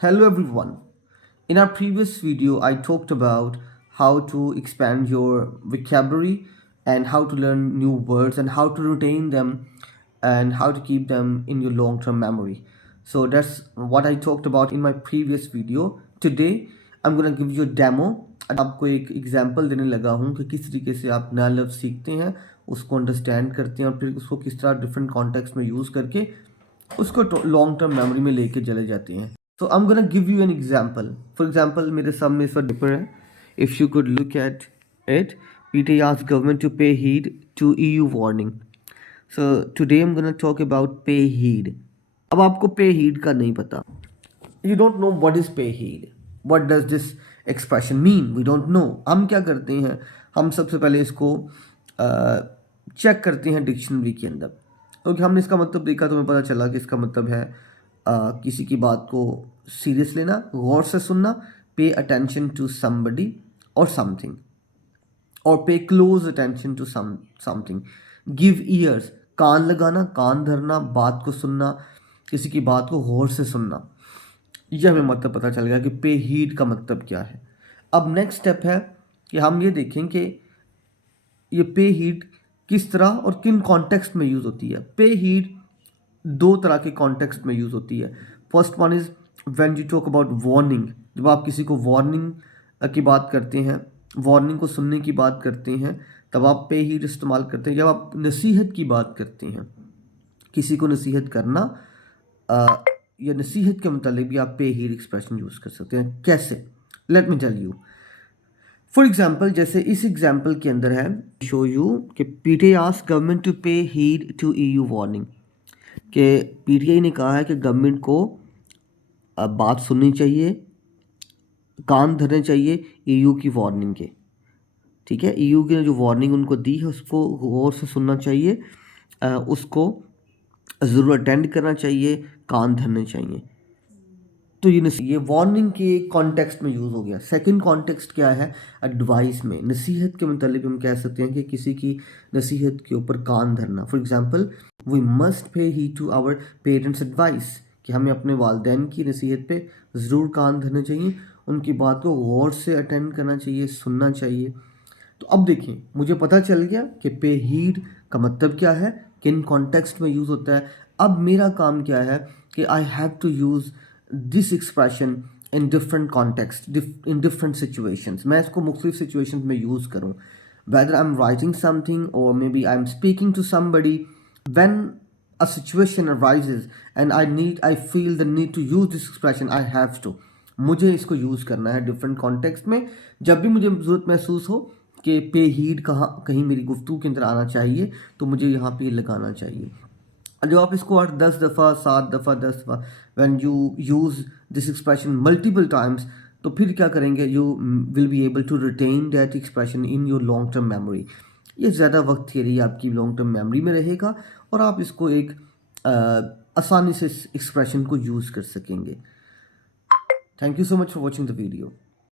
Hello everyone. In our previous video, I talked about how to expand your vocabulary and how to learn new words and how to retain them and how to keep them in your long-term memory. So that's what I talked about in my previous video. Today, I'm gonna give you a demo. आपको एक example देने लगा हूँ कि किस तरीके से आप नया लफ्ज़ सीखते हैं, उसको अंडरस्टैंड करते हैं और फिर उसको किस तरह डिफरेंट कॉन्टेक्स्ट में यूज़ करके उसको लॉन्ग टर्म मेमोरी में लेके चले जाते हैं. So I'm gonna give you an example. For example, मेरे सामने इस वक्त पेपर है. If you could look at it, PTA asked government to pay heed to EU warning. So today I'm gonna talk about pay heed. अब आपको pay heed का नहीं पता. You don't know what is pay heed. What does this expression mean? We don't know. हम क्या करते हैं, हम सबसे पहले इसको चेक करते हैं डिक्शनरी के अंदर. क्योंकि हमने इसका मतलब देखा तो हमें पता चला कि इसका मतलब है किसी की बात को सीरियस लेना, गौर से सुनना, पे अटेंशन टू समबडी और समथिंग, और pay close attention to something. Give ears, कान लगाना, कान धरना, बात को सुनना, किसी की बात को गौर से सुनना. यह हमें मतलब पता चल गया कि पे हीड का मतलब क्या है. अब नेक्स्ट स्टेप है कि हम ये देखें कि ये पे हीड किस तरह और किन कॉन्टेक्स्ट में यूज़ होती है. पे हीड दो तरह के कॉन्टेक्स्ट में यूज़ होती है. First one is when you talk about warning. जब आप किसी को वार्निंग की बात करते हैं, वार्निंग को सुनने की बात करते हैं, तब आप पे हीड इस्तेमाल करते हैं. जब आप नसीहत की बात करते हैं, किसी को नसीहत करना या नसीहत के मतलब भी आप पे हीड एक्सप्रेशन यूज़ कर सकते हैं. कैसे? Let me tell you. For example, जैसे इस एग्जाम्पल के अंदर है, शो यू कि PTI asked government to pay heed to EU warning. कि पीटीआई ने कहा है कि गवर्नमेंट को बात सुननी चाहिए, कान धरने चाहिए ईयू की वार्निंग के. ठीक है, ईयू की जो वार्निंग उनको दी है उसको गौर से सुनना चाहिए, उसको ज़रूर अटेंड करना चाहिए, कान धरने चाहिए. तो ये वार्निंग के कॉन्टेक्स्ट में यूज़ हो गया. सेकंड कॉन्टेक्स्ट क्या है? एडवाइस में, नसीहत के मतलब हम कह सकते हैं कि किसी की नसीहत के ऊपर कान धरना. For example, we must pay heed to our parents advice, कि हमें अपने वालिदैन की नसीहत पे ज़रूर कान धरने चाहिए, उनकी बात को गौर से अटेंड करना चाहिए, सुनना चाहिए. तो अब देखें, मुझे पता चल गया कि पे हीड का मतलब क्या है, किन कॉन्टेक्स्ट में यूज़ होता है. अब मेरा काम क्या है कि I have to use this expression in different context, in different situations. मैं इसको मुख्तलिफ सिचुएशंस में यूज़ करूँ. Whether I am writing something और maybe I am speaking to somebody, when a situation arises and I feel the need to use this expression, I have to, मुझे इसको use करना है different context में. जब भी मुझे ज़रूरत महसूस हो कि पे हीड कहीं मेरी गुफ्तगू के अंदर आना चाहिए, तो मुझे यहाँ पे लगाना चाहिए. जब आप इसको 8-10 दफ़ा, 7 दफ़ा, 10 दफ़ा, when you use this expression multiple times, तो फिर क्या करेंगे, you will be able to retain that expression in your long term memory. ये ज़्यादा वक्त के लिए आपकी लॉन्ग टर्म मेमोरी में रहेगा और आप इसको एक आसानी से इस एक्सप्रेशन को यूज़ कर सकेंगे. Thank you so much for watching the video.